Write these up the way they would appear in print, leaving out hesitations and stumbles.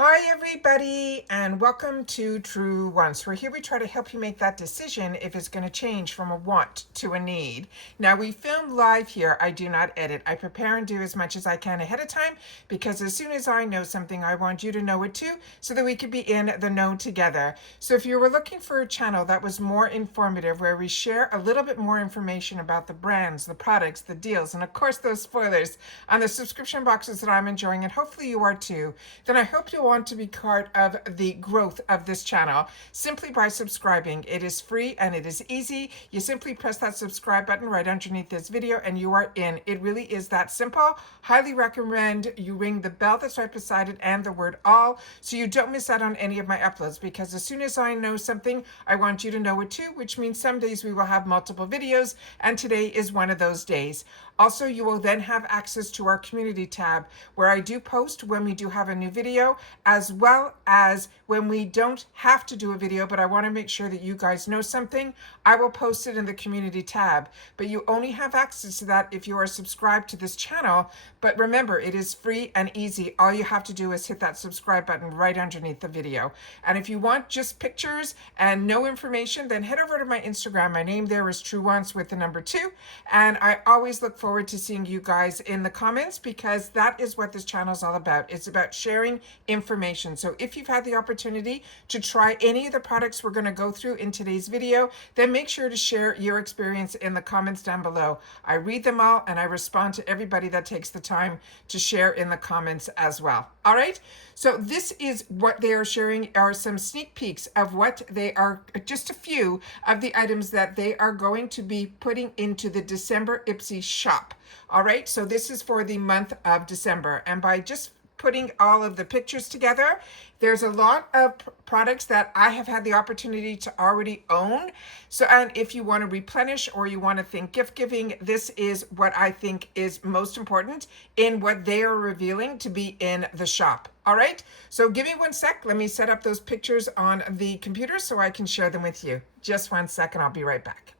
Hi everybody, and welcome to Truewants, where here we try to help you make that decision if it's going to change from a want to a need. Now, we film live here. I do not edit. I prepare and do as much as I can ahead of time, because as soon as I know something, I want you to know it too, so that we could be in the know together. So if you were looking for a channel that was more informative, where we share a little bit more information about the brands, the products, the deals, and of course those spoilers on the subscription boxes that I'm enjoying, and hopefully you are too, then I hope you'll want to be part of the growth of this channel simply by subscribing. It is free and it is easy. You simply press that subscribe button right underneath this video and you are in. It really is that simple. Highly recommend you ring the bell that's right beside it and the word all, so you don't miss out on any of my uploads, because as soon as I know something, I want you to know it too, which means some days we will have multiple videos, and today is one of those days. Also, you will then have access to our community tab, where I do post when we do have a new video, as well as when we don't have to do a video, but I want to make sure that you guys know something. I will post it in the community tab, but you only have access to that if you are subscribed to this channel. But remember, it is free and easy. All you have to do is hit that subscribe button right underneath the video. And if you want just pictures and no information, then head over to my Instagram. My name there is Truewants with the number 2. And I always look forward to seeing you guys in the comments, because that is what this channel is all about. It's about sharing information. So if you've had the opportunity to try any of the products we're going to go through in today's video, then make sure to share your experience in the comments down below. I read them all and I respond to everybody that takes the time to share in the comments as well. All right, so this is what they are sharing, are some sneak peeks of what they are, just a few of the items that they are going to be putting into the December IPSY shop. All right, so this is for the month of December, and by just putting all of the pictures together, there's a lot of products that I have had the opportunity to already own. So, and if you want to replenish or you want to think gift giving, this is what I think is most important in what they are revealing to be in the shop. All right, so give me 1 sec. Let me set up those pictures on the computer so I can share them with you. Just 1 second, I'll be right back.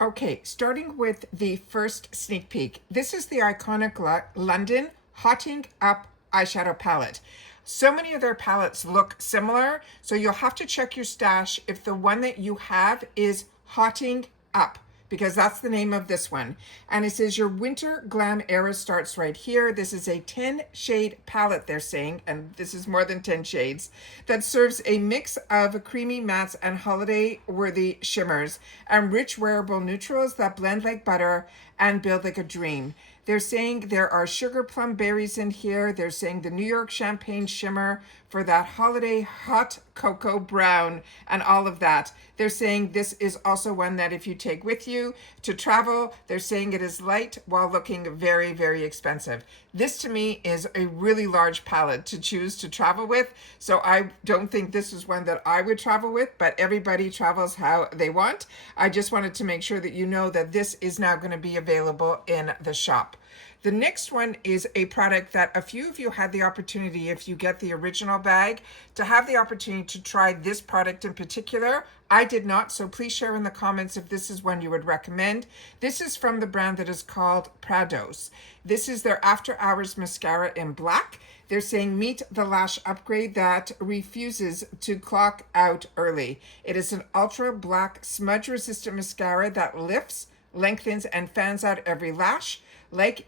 Okay, starting with the first sneak peek. This is the iconic London Hotting Up eyeshadow palette. So many of their palettes look similar, so you'll have to check your stash if the one that you have is Hotting Up, because that's the name of this one. And it says your winter glam era starts right here. This is a 10 shade palette, they're saying, and this is more than 10 shades, that serves a mix of creamy mattes and holiday worthy shimmers and rich wearable neutrals that blend like butter and build like a dream. They're saying there are sugar plum berries in here. They're saying the New York champagne shimmer for that holiday hot cocoa brown and all of that. They're saying this is also one that if you take with you to travel, they're saying it is light while looking very, very expensive. This to me is a really large palette to choose to travel with. So I don't think this is one that I would travel with, but everybody travels how they want. I just wanted to make sure that you know that this is now going to be available in the shop. The next one is a product that a few of you had the opportunity, if you get the original bag, to have the opportunity to try this product in particular. I did not, so please share in the comments if this is one you would recommend. This is from the brand that is called Prados. This is their After Hours mascara in black. They're saying meet the lash upgrade that refuses to clock out early. It is an ultra black smudge resistant mascara that lifts, lengthens, and fans out every lash. Like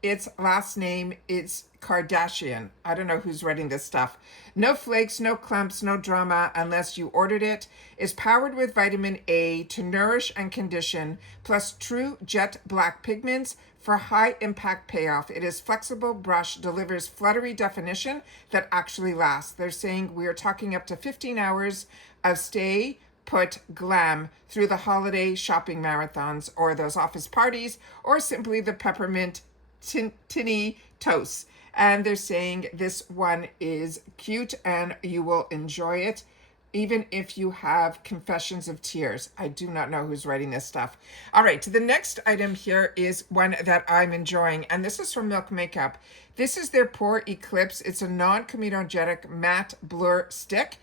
its last name, it's Kardashian. I don't know who's writing this stuff. No flakes, no clumps, no drama unless you ordered it. Is powered with vitamin A to nourish and condition, plus true jet black pigments for high impact payoff. It is flexible brush, delivers fluttery definition that actually lasts. They're saying we are talking up to 15 hours of stay put glam through the holiday shopping marathons or those office parties, or simply the peppermint tinny toasts. And they're saying this one is cute and you will enjoy it even if you have confessions of tears. I do not know who's writing this stuff. All right, the next item here is one that I'm enjoying, and this is from Milk Makeup. This is their Pore Eclipse. It's a non-comedogenic matte blur stick.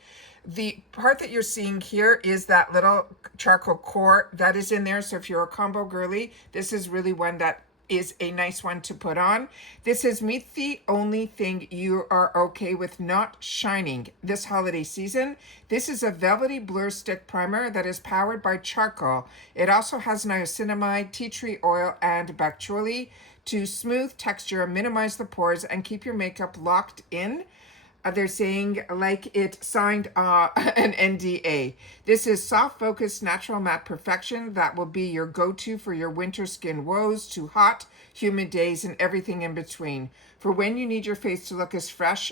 The part that you're seeing here is that little charcoal core that is in there. So if you're a combo girly, this is really one that is a nice one to put on. This says, meet the only thing you are okay with not shining this holiday season. This is a velvety blur stick primer that is powered by charcoal. It also has niacinamide, tea tree oil, and bacteroli to smooth texture, minimize the pores, and keep your makeup locked in. They're saying like it signed an NDA. This is soft focus natural matte perfection that will be your go-to for your winter skin woes, too hot, humid days, and everything in between. For when you need your face to look as fresh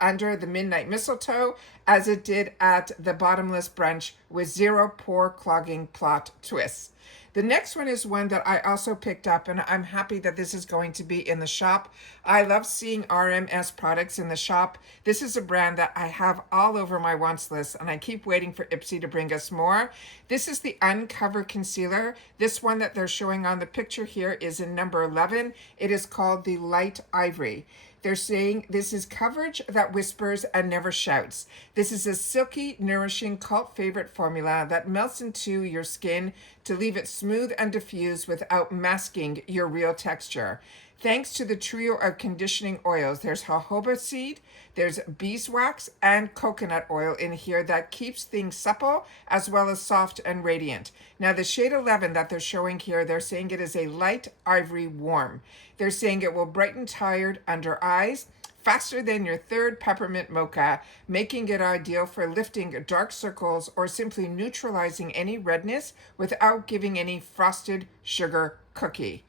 under the midnight mistletoe as it did at the bottomless brunch with zero pore clogging plot twists. The next one is one that I also picked up, and I'm happy that this is going to be in the shop. I love seeing RMS products in the shop. This is a brand that I have all over my wants list, and I keep waiting for IPSY to bring us more. This is the Uncover Concealer. This one that they're showing on the picture here is in number 11. It is called the Light Ivory. They're saying this is coverage that whispers and never shouts. This is a silky, nourishing cult favorite formula that melts into your skin to leave it smooth and diffused without masking your real texture. Thanks to the trio of conditioning oils, there's jojoba seed, there's beeswax, and coconut oil in here that keeps things supple as well as soft and radiant. Now the shade 11 that they're showing here, they're saying it is a light ivory warm. They're saying it will brighten tired under eyes faster than your third peppermint mocha, making it ideal for lifting dark circles or simply neutralizing any redness without giving any frosted sugar cookie.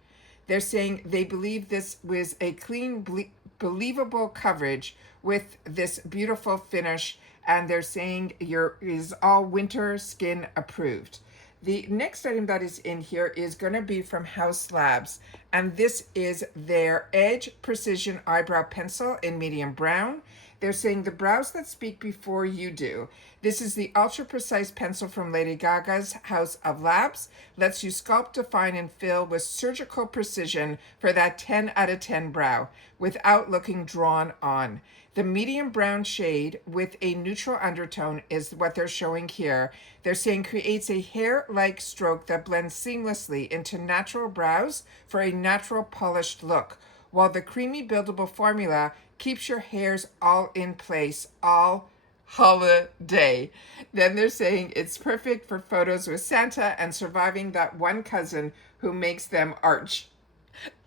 They're saying they believe this was a clean, believable coverage with this beautiful finish, and they're saying is all winter skin approved. The next item that is in here is going to be from Haus Labs, and this is their Edge Precision Eyebrow Pencil in medium brown. They're saying the brows that speak before you do. This is the ultra precise pencil from Lady Gaga's House of Labs. Lets you sculpt, define, and fill with surgical precision for that 10 out of 10 brow without looking drawn on. The medium brown shade with a neutral undertone is what they're showing here. They're saying creates a hair-like stroke that blends seamlessly into natural brows for a natural polished look, while the creamy buildable formula keeps your hairs all in place all holiday. Then they're saying it's perfect for photos with Santa and surviving that one cousin who makes them arch.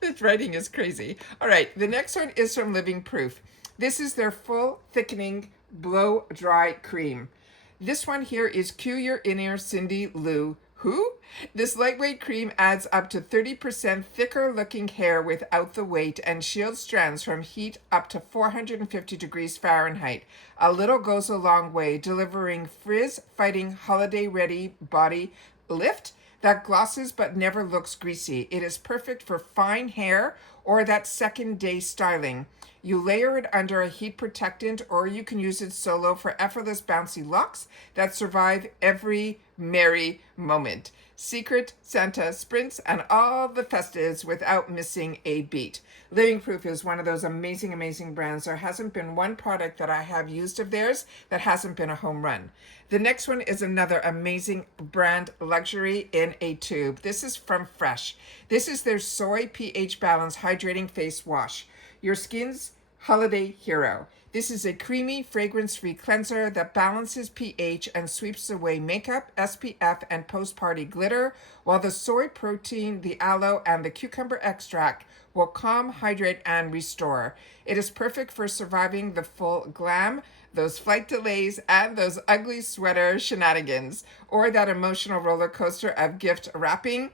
This writing is crazy. All right, the next one is from Living Proof. This is their full thickening blow dry cream. This one here is Cue Your Inner Cindy Lou. Who? This lightweight cream adds up to 30% thicker looking hair without the weight and shields strands from heat up to 450 degrees Fahrenheit. A little goes a long way, delivering frizz-fighting holiday-ready body lift that glosses but never looks greasy. It is perfect for fine hair or that second day styling. You layer it under a heat protectant, or you can use it solo for effortless bouncy locks that survive every merry moment. Secret, Santa, sprints, and all the festives without missing a beat. Living Proof is one of those amazing, amazing brands. There hasn't been one product that I have used of theirs that hasn't been a home run. The next one is another amazing brand, luxury in a tube. This is from Fresh. This is their Soy pH Balance Hydrating Face Wash. Your skin's holiday hero. This is a creamy, fragrance-free cleanser that balances pH and sweeps away makeup, SPF, and post-party glitter, while the soy protein, the aloe, and the cucumber extract will calm, hydrate, and restore. It is perfect for surviving the full glam, those flight delays, and those ugly sweater shenanigans, or that emotional roller coaster of gift wrapping,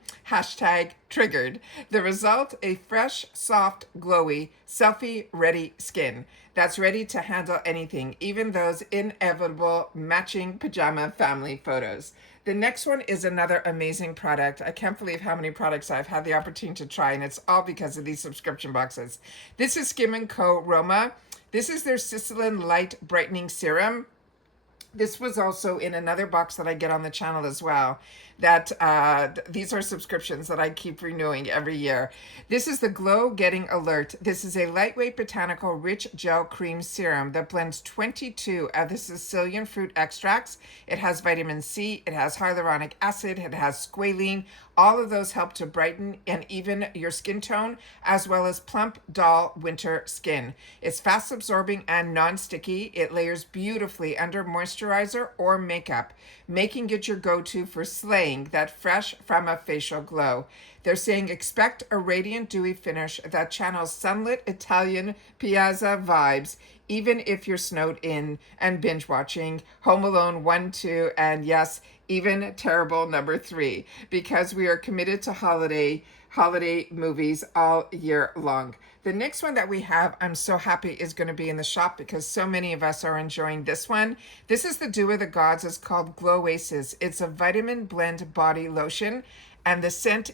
#triggered. The result, a fresh, soft, glowy, selfie-ready skin that's ready to handle anything, even those inevitable matching pajama family photos. The next one is another amazing product. I can't believe how many products I've had the opportunity to try, and it's all because of these subscription boxes. This is Skin&Co Roma. This is their Sicilin Light Brightening Serum. This was also in another box that I get on the channel as well. that these are subscriptions that I keep renewing every year. This is the Glow Getting Alert. This is a lightweight botanical rich gel cream serum that blends 22 of the Sicilian fruit extracts. It has vitamin C, it has hyaluronic acid, it has squalene. All of those help to brighten and even your skin tone, as well as plump, dull winter skin. It's fast absorbing and non-sticky. It layers beautifully under moisturizer or makeup, making it your go-to for slaying that fresh from a facial glow. They're saying expect a radiant, dewy finish that channels sunlit Italian piazza vibes, even if you're snowed in and binge watching Home Alone 1, 2, and yes, even terrible number 3, because we are committed to holiday movies all year long. The next one that we have, I'm so happy, is going to be in the shop because so many of us are enjoying this one. This is the Dew of the Gods. It's called Glowasis. It's a vitamin blend body lotion, and the scent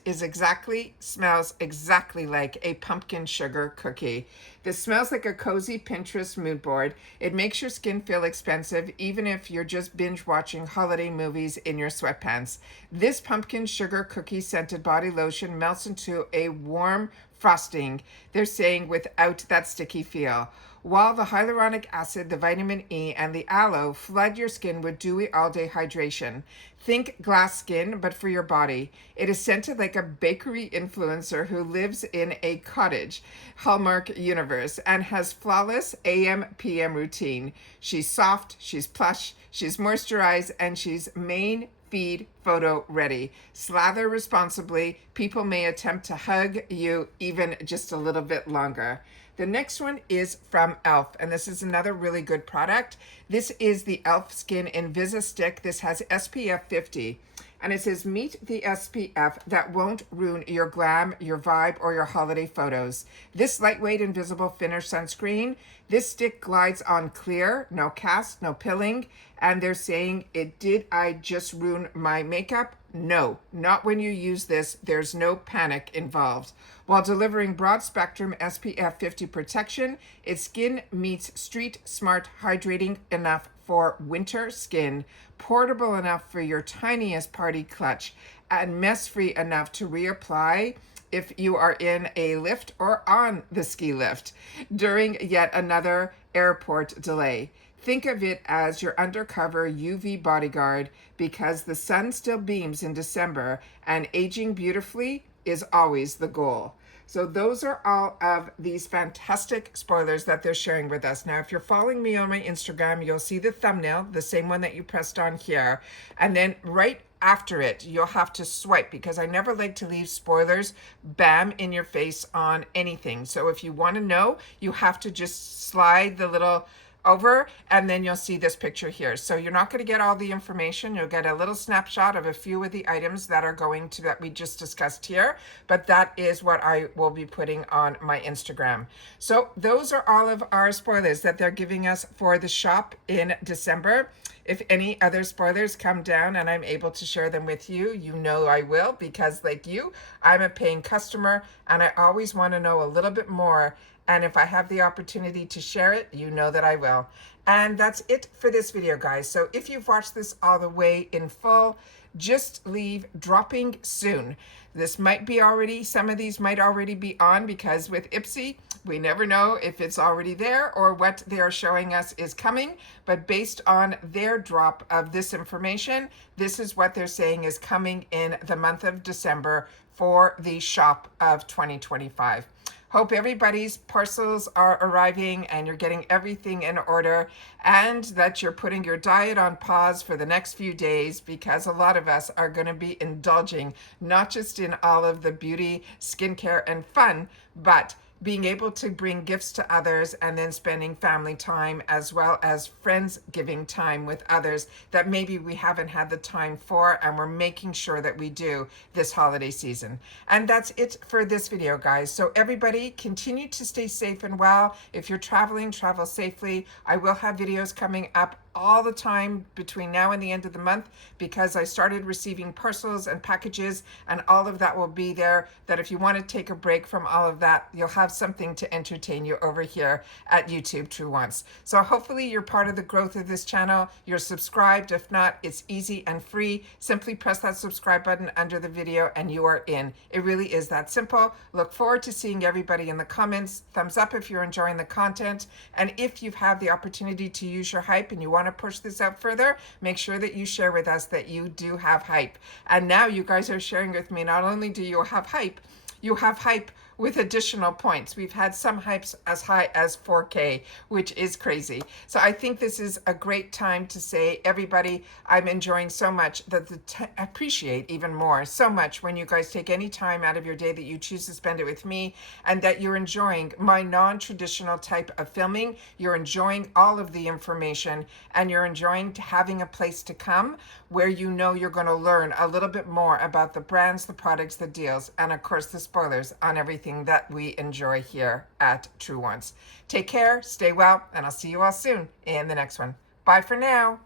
smells exactly like a pumpkin sugar cookie. This smells like a cozy Pinterest mood board. It makes your skin feel expensive, even if you're just binge watching holiday movies in your sweatpants. This pumpkin sugar cookie scented body lotion melts into a warm frosting, they're saying, without that sticky feel. While the hyaluronic acid, the vitamin E, and the aloe flood your skin with dewy all-day hydration. Think glass skin, but for your body. It is scented like a bakery influencer who lives in a cottage Hallmark universe and has flawless AM/PM routine. She's soft, she's plush, she's moisturized, and she's main feed photo ready. Slather responsibly. People may attempt to hug you even just a little bit longer. The next one is from E.L.F, and this is another really good product. This is the E.L.F Skin Invisa Stick. This has SPF 50, and it says meet the SPF that won't ruin your glam, your vibe, or your holiday photos. This lightweight invisible finish sunscreen, this stick glides on clear, no cast, no pilling, and they're saying, did I just ruin my makeup? No, not when you use this. There's no panic involved. While delivering broad spectrum SPF 50 protection, its skin meets street smart, hydrating enough for winter skin, portable enough for your tiniest party clutch, and mess-free enough to reapply if you are in a lift or on the ski lift during yet another airport delay. Think of it as your undercover UV bodyguard, because the sun still beams in December and aging beautifully is always the goal. So those are all of these fantastic spoilers that they're sharing with us. Now, if you're following me on my Instagram, you'll see the thumbnail, the same one that you pressed on here. And then right after it, you'll have to swipe, because I never like to leave spoilers bam in your face on anything. So if you want to know, you have to just slide the little over, and then you'll see this picture here. So you're not going to get all the information. You'll get a little snapshot of a few of the items that are going to, that we just discussed here, but that is what I will be putting on my Instagram. So those are all of our spoilers that they're giving us for the shop in December. If any other spoilers come down and I'm able to share them with you, you know I will, because like you, I'm a paying customer and I always want to know a little bit more. And if I have the opportunity to share it, you know that I will. And that's it for this video, guys. So if you've watched this all the way in full, just leave dropping soon. This might be already, some of these might already be on, because with IPSY, we never know if it's already there or what they are showing us is coming. But based on their drop of this information, this is what they're saying is coming in the month of December for the shop of 2025. Hope everybody's parcels are arriving and you're getting everything in order, and that you're putting your diet on pause for the next few days, because a lot of us are going to be indulging not just in all of the beauty, skincare, and fun, but being able to bring gifts to others, and then spending family time as well as friends giving time with others that maybe we haven't had the time for, and we're making sure that we do this holiday season. And that's it for this video, guys. So everybody continue to stay safe and well. If you're traveling, travel safely. I will have videos coming up all the time between now and the end of the month, because I started receiving parcels and packages, and all of that will be there, that if you want to take a break from all of that, you'll have something to entertain you over here at YouTube Truewants. So hopefully you're part of the growth of this channel. You're subscribed. If not, it's easy and free. Simply press that subscribe button under the video and you are in. It really is that simple. Look forward to seeing everybody in the comments. Thumbs up if you're enjoying the content. And if you've had the opportunity to use your hype and you want to push this out further, make sure that you share with us that you do have hype. And now you guys are sharing with me, not only do you have hype, you have hype with additional points. We've had some hypes as high as 4K, which is crazy. So I think this is a great time to say, everybody, I'm enjoying so much that appreciate even more so much when you guys take any time out of your day that you choose to spend it with me, and that you're enjoying my non-traditional type of filming. You're enjoying all of the information, and you're enjoying having a place to come where you know you're going to learn a little bit more about the brands, the products, the deals, and of course the spoilers on everything that we enjoy here at Truewants. Take care, stay well, and I'll see you all soon in the next one. Bye for now.